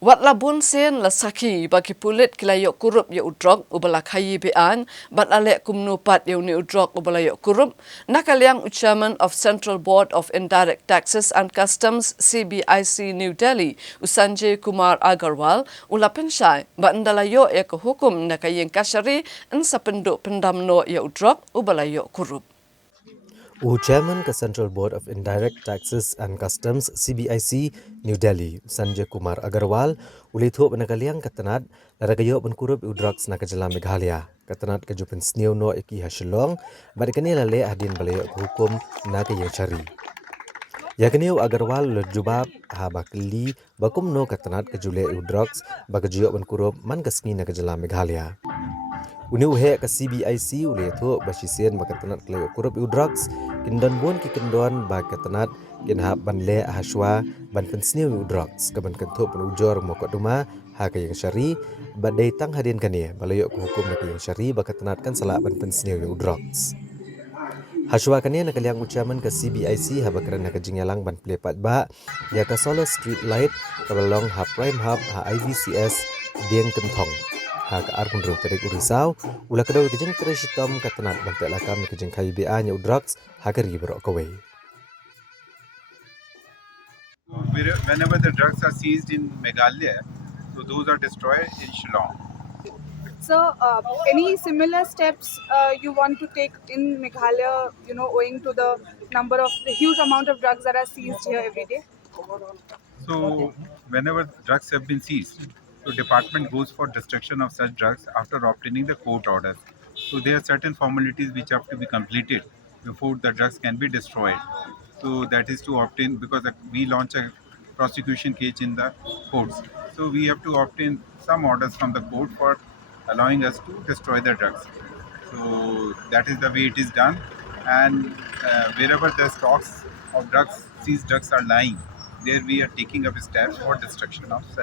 Wat labun sen la saki bagi pulit kilayok kurup ya udrok ubala kayi bean bat alek kumnupat ya uni udrok ubala yok kurup nakaliang Chairman of Central Board of Indirect Taxes and Customs CBIC New Delhi Sanjay Kumar Agarwal ula pensyai bat ndalayo ya ke hukum nakayeng kasyari en sa pynduh pendamno ya udrok ubala yok kurup. Chairman ke Central Board of Indirect Taxes and Customs CBIC New Delhi Sanjay Kumar Agarwal ulitho penakaliang katanat laragayo penkurup udroks na kajala Meghalaya katanat kajupen snew no iki ha Shillong badikani lale Hadien balayo hukum na kayeng syari. Yakni Agarwal lejubab ha bakli bakum no katanat kajule udroks bagajiyo penkurup man kasngi na kajala Meghalaya. Uni uhe ke CBIC uli itu basisen bakatanat kelayo kurup udroks kindan bon ki kendon bakatanat kinhab ban le haswa ban pensni udroks ke ban kentu penujor mokot duma ha ke yang syari badai tang Hadien kani balayo ku hukum nak yang syari bakatanat kan salah ban pensni udroks. Haswa kani nak liang ucaman ke CBIC ha bakaran nak jingyalang ban plepat ba ya ke solar street light ke balong ha prime hub ha IVCS dieng kentong. Hak ar kundro terik urisau ula kedau kejeng tereshitom katanat bantek lakam kejeng KIBA nya udroks hakari berok kawai. Whenever the drugs are seized in Meghalaya, so those are destroyed in Shillong. So, any similar steps you want to take in Meghalaya, owing to the huge amount of drugs that are seized here every day? So, whenever drugs have been seized, so department goes for destruction of such drugs after obtaining the court orders. So, there are certain formalities which have to be completed before the drugs can be destroyed. So, that is to obtain, because we launch a prosecution case in the courts. So, we have to obtain some orders from the court for allowing us to destroy the drugs. So, that is the way it is done. And wherever the stocks of drugs, seized drugs are lying, there we are taking up steps for destruction of such